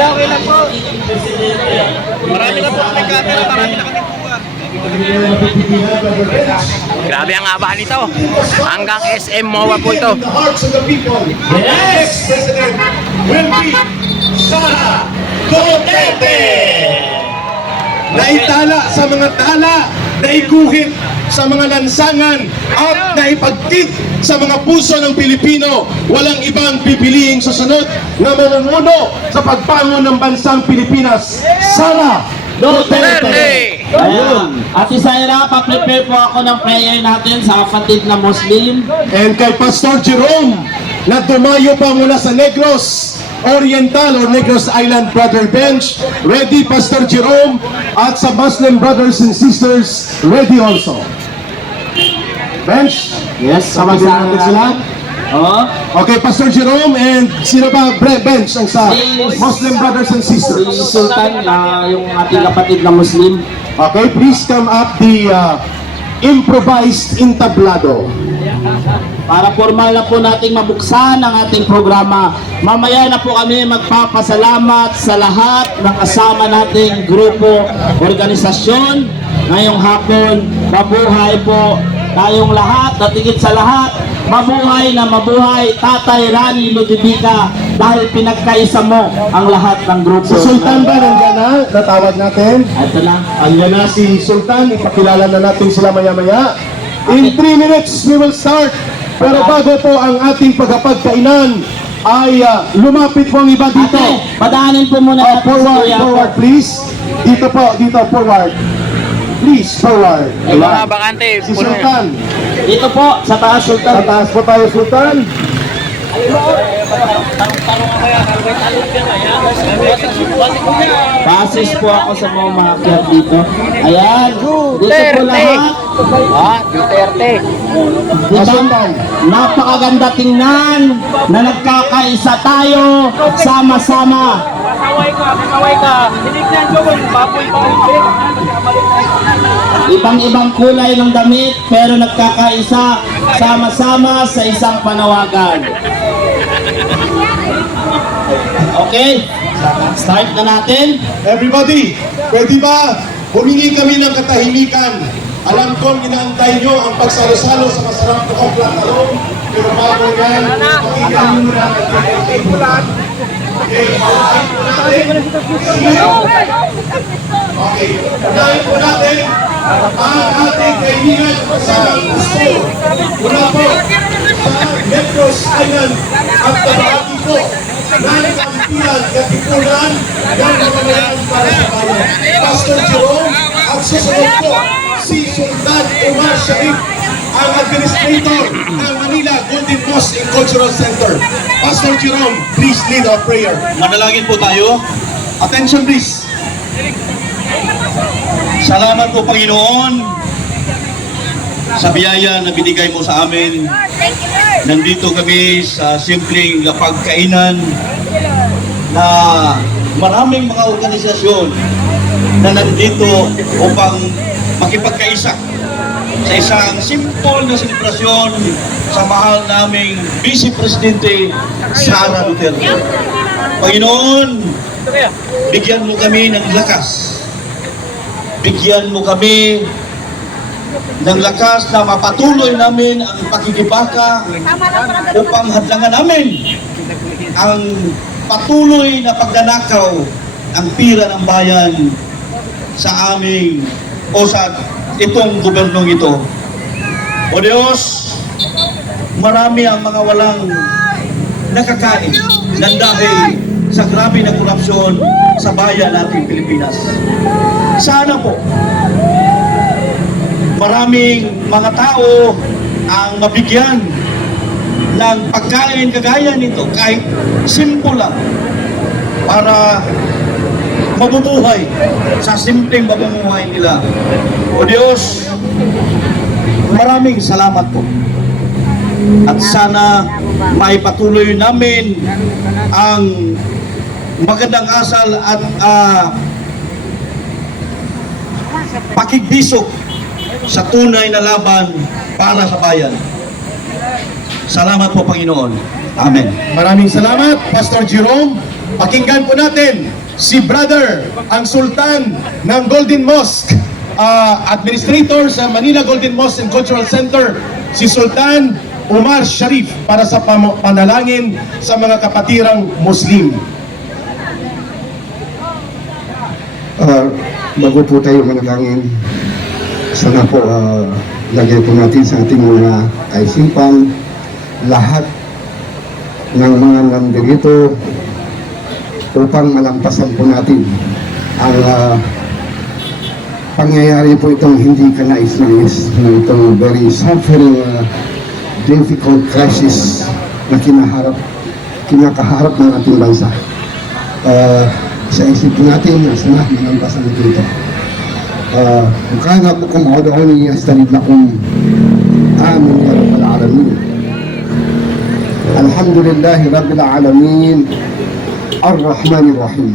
okay lang po. Marami na po kami camera, marami na kami buwan. Grabe ang haba nito. Hanggang SM MOA po ito. The hearts of the people. The next president will be Sara Duterte. Naitala sa mga tala, naiguhit sa mga lansangan at naipagtit sa mga puso ng Pilipino. Walang ibang pipiliing susunod na mamumuno sa pagbangon ng bansang Pilipinas. Sara Duterte. Ayun. At Isaira, pa-prepare po ako ng prayer natin sa kapatid na Muslim. And kay Pastor Jerome na dumayo pa mula sa Negros Oriental or Negros Island Brother Bench. Ready, Pastor Jerome. At sa Muslim brothers and sisters, ready also. Bench? Yes, Tawagin natin sila. Oo. Okay, Pastor Jerome and sino ba bench ang sa Muslim brothers and Si sisters? Sultan, yung ating kapatid na Muslim. Okay, please come up the improvised entablado. Para formal na po nating mabuksan ang ating programa. Mamaya na po kami magpapasalamat sa lahat ng kasama nating grupo, organisasyon. Ngayong hapon, mabuhay po tayong lahat, at higit sa lahat, mabuhay na mabuhay Tatay Rani Ludivica, dahil pinagkaisa mo ang lahat ng grupo. Si Sultan ba nandiyan na? Natawag natin. Ito na. Andiyan na si Sultan, ipakilala na natin sila maya-maya. In 3 minutes, we will start. Pero bago po ang ating pagkapagkainan, ay lumapit po ang iba dito. Ate, padaanin po muna natin si Forward, Kuya. forward please. Dito po, dito, forward. Please, forward. Yung mga bakante. Si Sultan. Dito po, sa taas, Sa Sultan. taas po tayo, Sultan. Basis po ako sa mga umakyat dito. Ayan, dito po lahat. Duterte. Diba? Napakaganda tingnan na nagkakaisa tayo sama-sama. Kasaway ka. Hinignan ko kung baboy pa ulit. Ibang-ibang kulay ng damit pero nagkakaisa sama-sama sa isang panawagan. Okay, start na natin. Everybody, pwede ba humingi kami ng katahimikan? Alam kong inaantay nyo ang pagsalo-salo sa masarap na okla talong. Pero bago yan, pakinggan nyo muna ang tikulan. Okay, unahin po natin. Okay, unahin po natin ang ating kaibigan sa gusto. Mula po sa Negros Island at kabahagi po ng Kampiyan, Katipunan, ng Pamayanan para sa bayan. Pastor Jerome at susunod po si Sultan Umar Sharif, ang administrator ng Manila Golden Mosque and Cultural Center. Pastor Jerome, please lead our prayer. Manalangin po tayo. Attention please. Salamat po Panginoon sa biyaya na binigay mo sa amin. Nandito kami sa simpleng lapagkainan na maraming mga organisasyon na nandito upang makipagkaisa sa isang simple na selebrasyon sa mahal naming Vice Presidente Sara Duterte. Panginoon, bigyan mo kami ng lakas. Bigyan mo kami ng lakas na mapatuloy namin ang pakikibaka upang hadlangan namin ang patuloy na pagnanakaw ng pira ng bayan sa aming o sa itong gobernong ito. O Diyos, marami ang mga walang nakakain ng dahil sa grabe na korupsyon sa bayan nating Pilipinas. Sana po, maraming mga tao ang mabigyan ng pagkain kagaya nito, kahit simple lang, para mabubuhay sa simpleng mamumuhay nila. O Diyos, maraming salamat po. At sana maipatuloy namin ang magandang asal at pakigbisok sa tunay na laban para sa bayan. Salamat po, Panginoon. Amen. Maraming salamat, Pastor Jerome. Pakinggan po natin si Brother, ang Sultan ng Golden Mosque, Administrator sa Manila Golden Mosque and Cultural Center, si Sultan Umar Sharif, para sa panalangin sa mga kapatirang Muslim. Bago po tayo manalangin, sana po lagay po natin sa ating mga kaisipan lahat ng mga nandirito upang malampasan po natin ang pangyayari po itong hindi kanais-nais na itong very suffering, difficult crisis na kinakaharap ng ating bansa. Sa isip natin na sana malampasan natin ito. وكان ربكم ادعوني استجب لكم امين يا رب العالمين. الحمد لله رب العالمين الرحمن الرحيم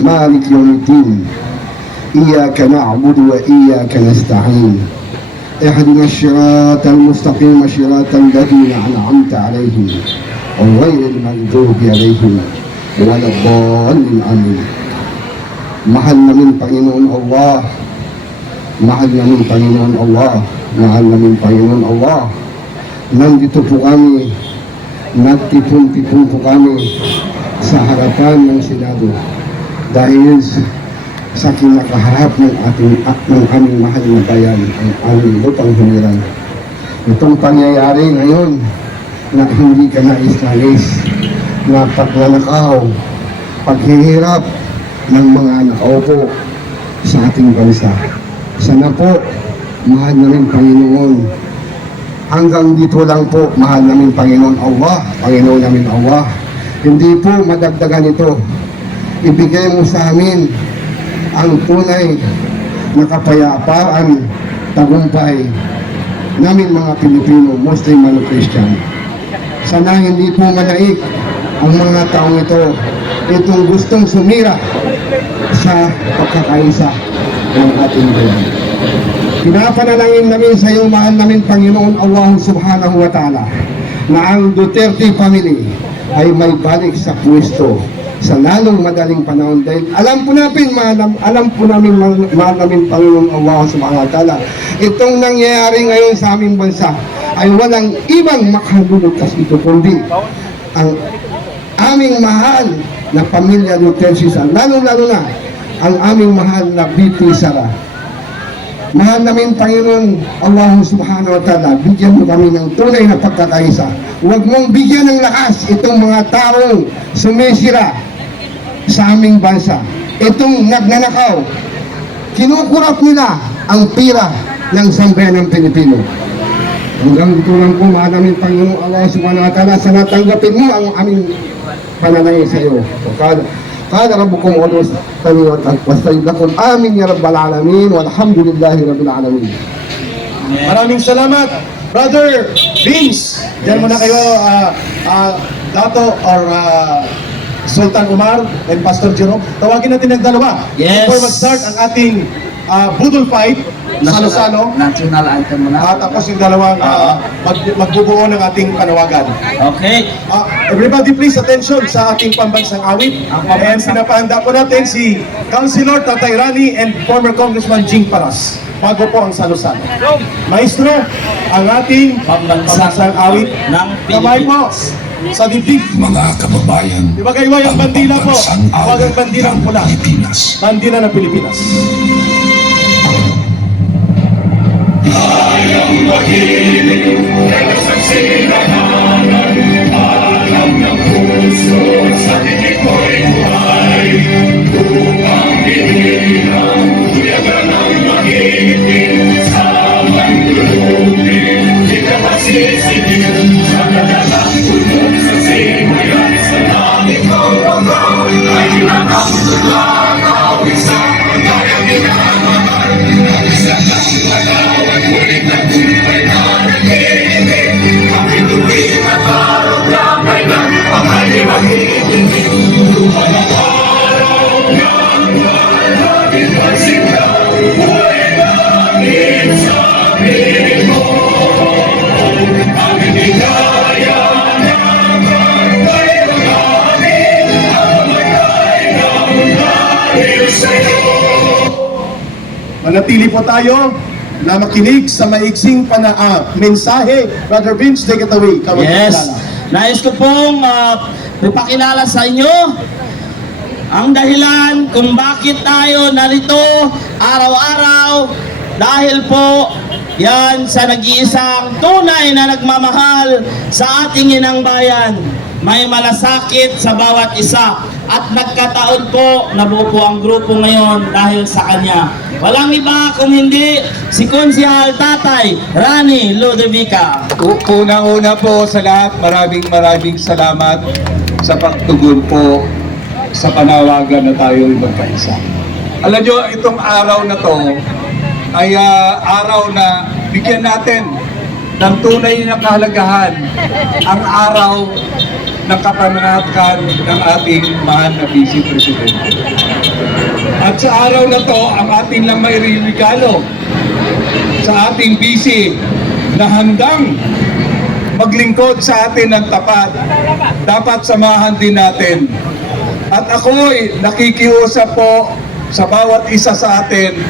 مالك يوم الدين اياك نعبد واياك نستعين اهدنا الصراط المستقيم صراط الذين انعمت عليهم غير المغضوب عليهم ولا الضالين امين. Mahal namin Panginoon Allah, mahal namin Panginoon Allah, mahal namin Panginoon Allah. Nandito po kami, nagtipon-tipon po kami sa harapan ng Senado dahil sa kinakaharap ng aming mahal na bayan, ang aming lupang humiran. Itong pangyayari ngayon na hindi ka nais-nais, na pagnanakaw, paghihirap ng mga nakaupo sa ating bansa. Sana po, mahal namin Panginoon. Hanggang dito lang po, mahal namin Panginoon Allah, Panginoon namin Allah. Hindi po madagdagan ito. Ibigay mo sa amin ang tunay na kapayapaan, tagumpay namin mga Pilipino, Muslim at Christian. Sana hindi po manaik ang mga taong ito, itong gustong sumira sa pagkakaisa ng ating bayan. Pinapanalangin namin sa iyo, mahal namin Panginoon Allah subhanahu wa ta'ala, na ang Duterte family ay may balik sa pwesto sa lalong madaling panahon, dahil alam po namin mahal namin Panginoon Allah subhanahu wa ta'ala, itong nangyayari ngayon sa aming bansa ay walang ibang makahulutas ito kundi ang aming mahal na pamilya Duterte, lalo-lalo na ang aming mahal na BP Sara. Mahal namin Panginoon Allah subhanahu wa ta'ala, bigyan mo kami ng tunay na pagkakaisa. Huwag mong bigyan ng lakas itong mga taong sumisira sa aming bansa. Itong nagnanakaw, kinukurap nila ang pira ng sambayan ng Pilipino. Hanggang dito lang po, mahal namin Panginoon Allah subhanahu wa ta'ala, sana tanggapin mo ang aming panalangin sa iyo. قال ربكم ادعوني واستجب لكم آمين يا رب العالمين والحمد لله رب العالمين. Maraming salamat, Brother Vince. Diyan muna kayo, Dato or Sultan Umar and Pastor Jerome. Tawagin natin ang dalawa Yes. before mag-start ang ating budol fight, salo-salo. National anthem muna. Tapos yung dalawang magbubuo ng ating panawagan. Okay. Everybody please attention sa ating pambansang awit. And pinapahanda po natin si Councilor Tatay Rani and former Congressman Jing Paras. Bago po ang salo-salo. Maestro, ang ating pambansang awit ng kamay po sa dibdib. Mga kababayan, Ibagay-way ang bandila po. pambansang Huwag ang bandilang ng pula. Pilipinas. Bandila ng Pilipinas. Hidayah Manatili po tayo na makinig sa maiksing mensahe. Brother Vince, take it away. Ikaw ang Yes. magpapakilala. Nais ko pong ipakilala sa inyo ang dahilan kung bakit tayo narito araw-araw, dahil po yan sa nag-iisang tunay na nagmamahal sa ating inang bayan. May malasakit sa bawat isa at nagkataon po na buo po ang grupo ngayon dahil sa kanya. Walang iba kung hindi si Konsehal Tatay Rani Ludovica. Unang-una po sa lahat, maraming salamat sa pagtugon po sa panawagan na tayo'y magkaisa. Alam nyo, itong araw na to ay araw na bigyan natin ng tunay na kahalagahan ang araw ng kapamanakan ng ating mahal na Vice Presidente. At sa araw na to, ang ating lang mairirigalo sa ating Vice na handang maglingkod sa atin ng tapat, dapat samahan din natin. At ako'y nakikiusap po sa bawat isa sa atin,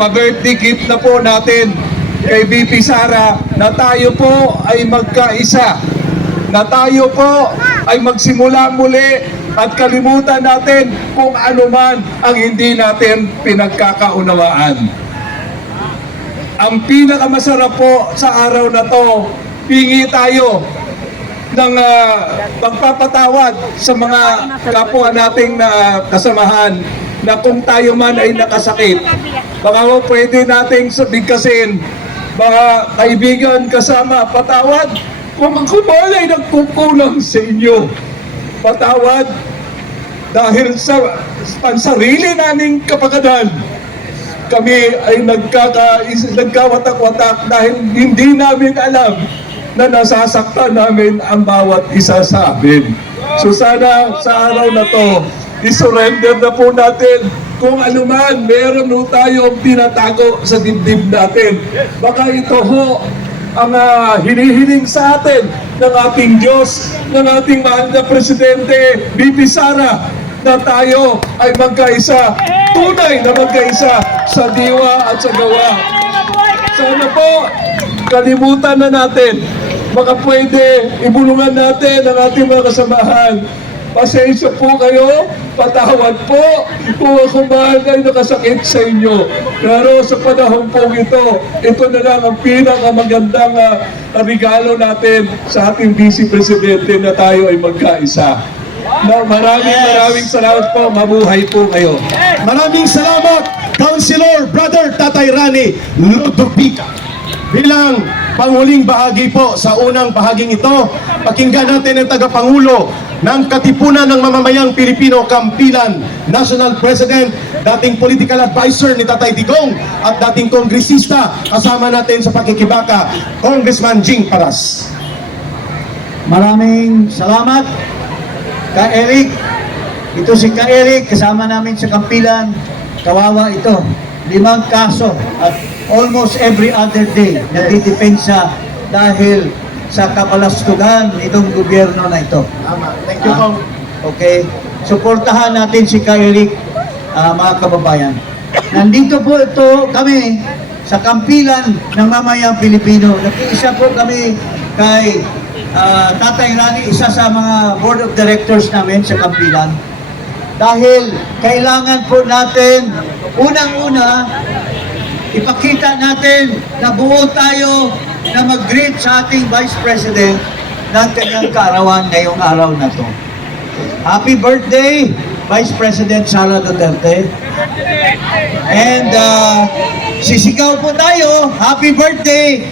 pa-birthday gift na po natin kay VP Sara na tayo po ay magkaisa, na tayo po ay magsimula muli at kalimutan natin kung ano man ang hindi natin pinagkakaunawaan. Ang pinakamasarap po sa araw na to, hingi tayo ng pagpapatawad sa mga kapwa nating kasamahan na kung tayo man ay nakasakit, baka pwede nating bigkasin, mga kaibigan kasama, patawad kung ako man ay nagkukulang sa inyo. Patawad dahil sa pansarili naming kapakanan, kami ay nagkawatak-watak dahil hindi namin alam na nasasaktan namin ang bawat isa sa amin. So sana sa araw na to, isurrender na po natin kung ano man meron ho tayong tinatago sa dibdib natin. Baka ito ho ang hinihiling sa atin ng ating Diyos, ng ating mahal na Presidente, VP Sara, na tayo ay magkaisa, tunay na magkaisa sa diwa at sa gawa. Sana po, kalimutan na natin, baka pwede ibulungan natin ang ating mga kasamahan. Pasensya po kayo, patawad po kung ako man ay nakasakit sa inyo. Pero sa panahon po ito na lang ang pinakamagandang regalo natin sa ating Vice Presidente na tayo ay magkaisa. Maraming salamat po, mabuhay po kayo. Maraming salamat, Councilor Brother Tatay Rani Ludovica. Bilang panghuling bahagi po sa unang bahaging ito, pakinggan natin ang tagapangulo ng Katipunan ng Mamamayang Pilipino, Kampilan, National President, dating political advisor ni Tatay Digong at dating kongresista kasama natin sa pakikibaka, Congressman Jing Paras. Maraming salamat, Ka Eric. Ito si Ka Eric, kasama namin sa Kampilan. Kawawa ito, 5 kaso at almost every other day nagdidepensa dahil sa kapalastugan itong gobyerno na ito. Thank you, Kong. Okay, suportahan natin si Ka Eric, mga kababayan. Nandito po ito kami sa Kampilan ng Mamayang Pilipino. Nakiisa po kami kay Tatay Rani, isa sa mga board of directors namin sa Kampilan. Dahil kailangan po natin, unang-una, ipakita natin na buo tayo na mag-greet sa ating Vice President ng kanyang kaarawan ngayong araw na to. Happy birthday, Vice President Sara Duterte. And sisigaw po tayo, happy birthday,